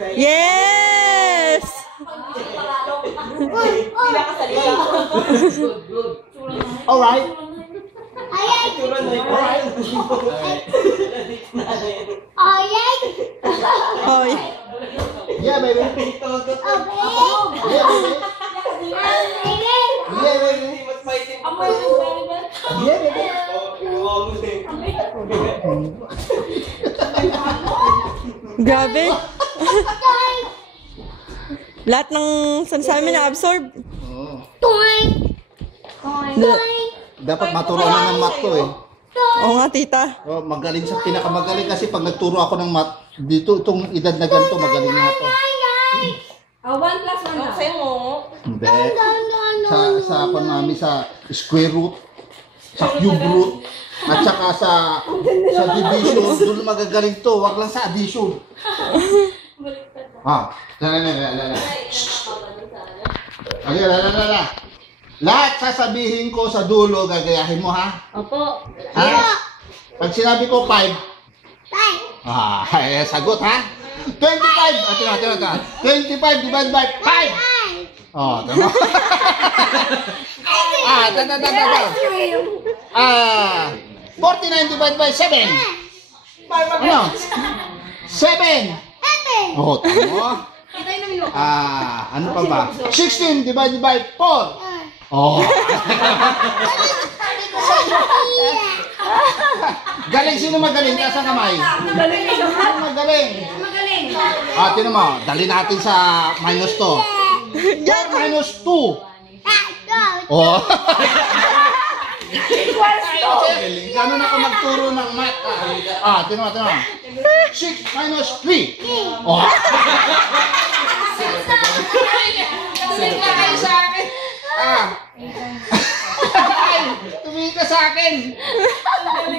Yes! Alright. Oh, Yeah, baby. Yeah, baby. Yeah, baby. Yeah, baby. grabe. Lahat ng sinasabi na-absorb. Dapat maturuan ng math to eh. Oo nga, tita. Oh, magaling sa pinakamagaling kasi pag nagturo ako ng math, dito itong edad na ganito, magaling na to. 1 plus 1 na. Sa'yo mo. Hindi. Sa ako namin sa square root, sa cube root, at saka sa division, doon magagaling to. Wag lang sa addition. Ah, la. Lahat sasabihin ko sa dulo, gagayahin mo ha? Opo. Ha? Pag sinabi ko 5, sagot ha? 25! Tira. 25 divided by 5! Oh, tama. Tata. 49 divided by 7! Ano? 7! Oh, tama. Ano pa ba? 16 divided by 4! Oh. Galing, sino magaling? Taas ang kamay. Magaling. Tinan mo, dali natin sa minus 2. 4 minus 2. Oh. Gano'n ako magturo ng math. Tinan mo. 6 minus 3. Oh. Tumingin ka kayo sa akin. Tumingin ka sa akin.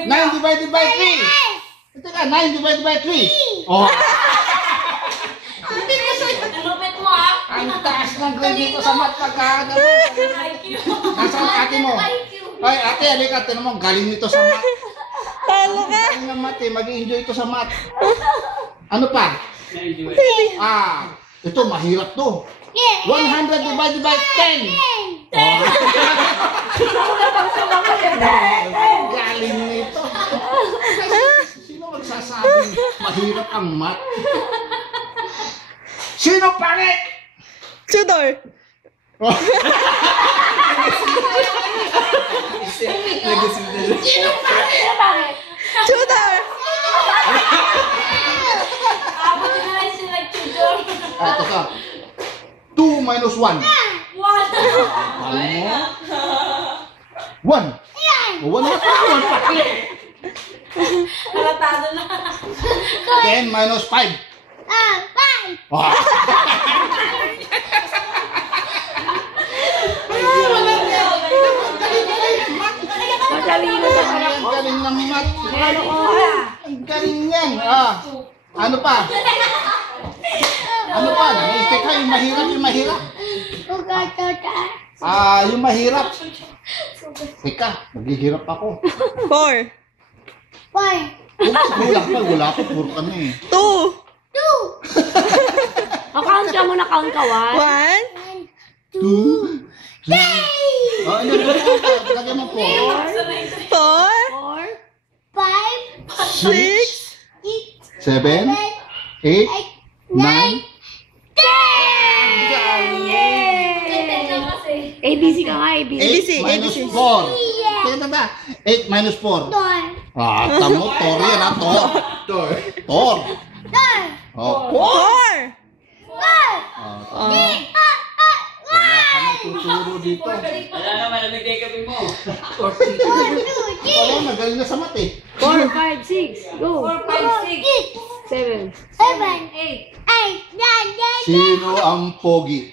9 divided by 3. Ito ka, 9 divided by 3. Oh. Lupit mo ah. Ang taas ng grade dito sa math pagka. Nasaan ate mo? Ay, ate, halika. Tinan mo, galing nito sa math. Talo ka. Galing ng math eh. Mag-i-enjoy ito sa math. Ano pa? Ito, mahirap to. 100 divided by 10. Oh. Galing nito. Sino magsasabing mahirap ang math? Sino pangit? Tudor. Sino pangit? Tudor. Abot na lang sila Tudor. Ito ka. 2 minus 1. 1. Alam mo? 1. 1 na pa. 1 pa. Halatado na. 10 minus 5. 5. Oh. Ang galing ng math. Ang galing yan. Ano pa? Ano pa? Nag-i-stick ka? Yung mahirap. Yung mahirap. Teka, maghihirap ako. 4. Wala pa. Puro ka na eh. 2. Count ka muna, count ka. 1. 2. 3. Lagyan mo 4. 4. 6. 7. 8. 9. ABC ka nga, ABC. 8 minus 4. Kaya ba? 8 minus 4. Tamo, Tor yan ha, Tor. Tor. Oh, 4. 4. Wala ka nang tuturo dito. Wala naman, nagkakapi mo. Wala, magaling na sa mat eh. 4, 5, 6, go. 4, 5, 6. 7. 8. Sino ang pogi?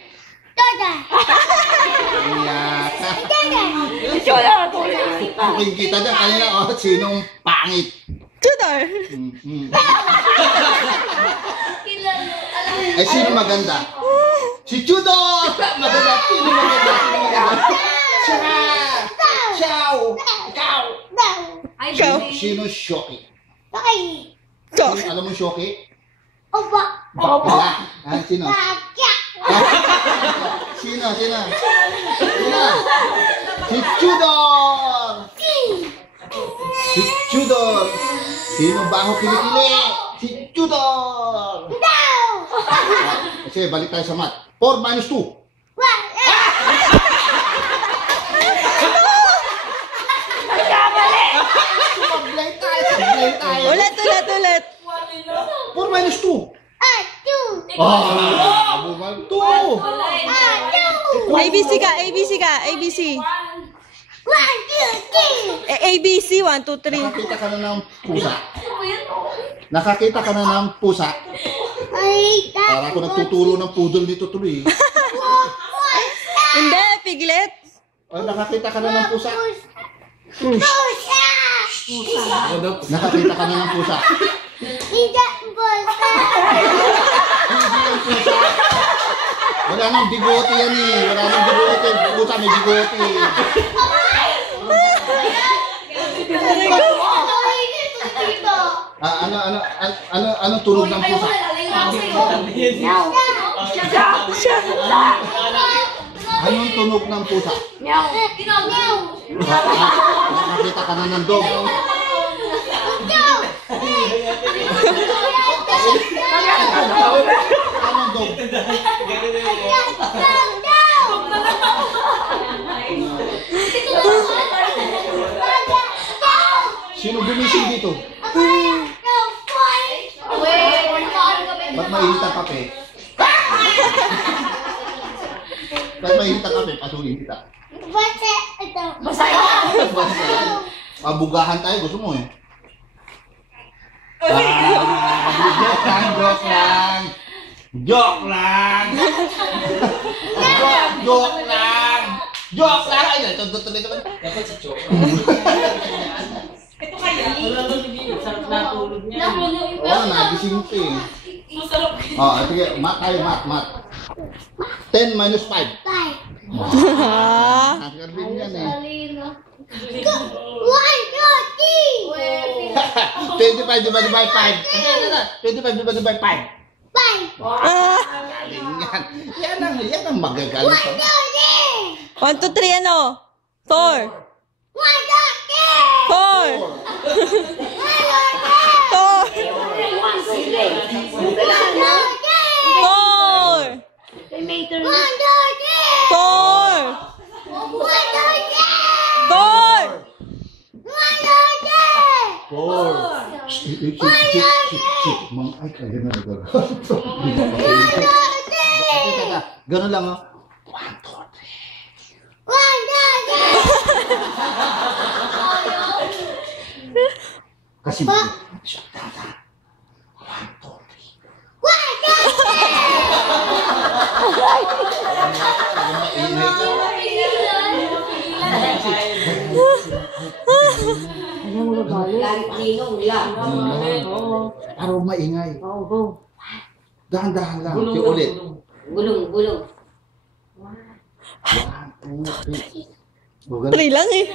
Yata. Ito na, ito na. Tuking kita dyan kanina, sinong pangit? Tudor. Ay, sino maganda? Si Tudor! Maganda, sino maganda? Ciao! Ikaw! Ikaw. Sino Shoki? Ikaw. Alam mo Shoki? Bakla. Ah, sino? Sino? Si Chudor! Si Chudor! Sino ba ako kilikili? Si Chudor! Kasi balik tayo sa math. 4 minus 2. Sablay tayo. Ulit. 4 minus 2. Abuman 2. ABC ka. ABC, 1, 2, 3. Nakakita ka na ng pusa. Nakakita ka na ng pusa. Para ako nagtuturo ng poodle dito tuloy. Hindi, piglet. Oh, nakakita ka na ng pusa. Nakakita ka na ng pusa. Hindi yung pusa. Wala nang bigote yan eh. Wala nang bigote. Pusa may bigote. Ano tunog ng pusa? Anong tunog ng pusa? Nakakita ka na ng dog. Anong dog? Sino gumising dito? Ba't mainit ang kape? Ba't mainit ang kape? Pasuhin kita. Pabugahan tayo, gusto mo eh. Joke lang! Ay, ito tuloy naman. Dapat si Choco. Ito kaya? Wala nang hindi. Sarap na tulog niya. Oo, nagising ko eh. Masarap. Sige, math tayo, math. 10 minus 5. Nakakarbin yan eh. 25 divided by 5. 25 divided by 5. Galing yan. Yan ang magagaling pa. 1, 2, 3, ano? 4. 4. 4. Later. 4. 4. 4. Ganun lang oh. 1, 2, 3. Kasi 1, 2, 3. Araw maingay. Dahan-dahan lang. Yung ulit. Gulong. 1, 2, 3. 3 lang eh.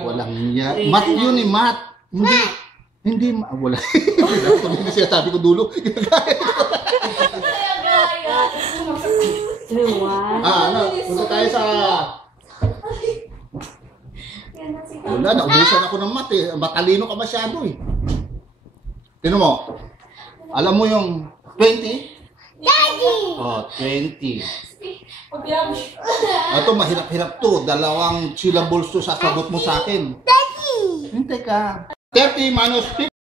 Walang niya. Mat yun eh, mat. Hindi, wala. Hindi siya sabi ko dulo. Punta tayo sa... Wala, naubusan ako ng mat eh. Matalino ka masyado eh. Tino mo, alam mo yung 20? Oh, 20. Ito, mahirap-hirap to. 2 syllables to sasagot mo sa akin. Hintay ka. 30 minus 50.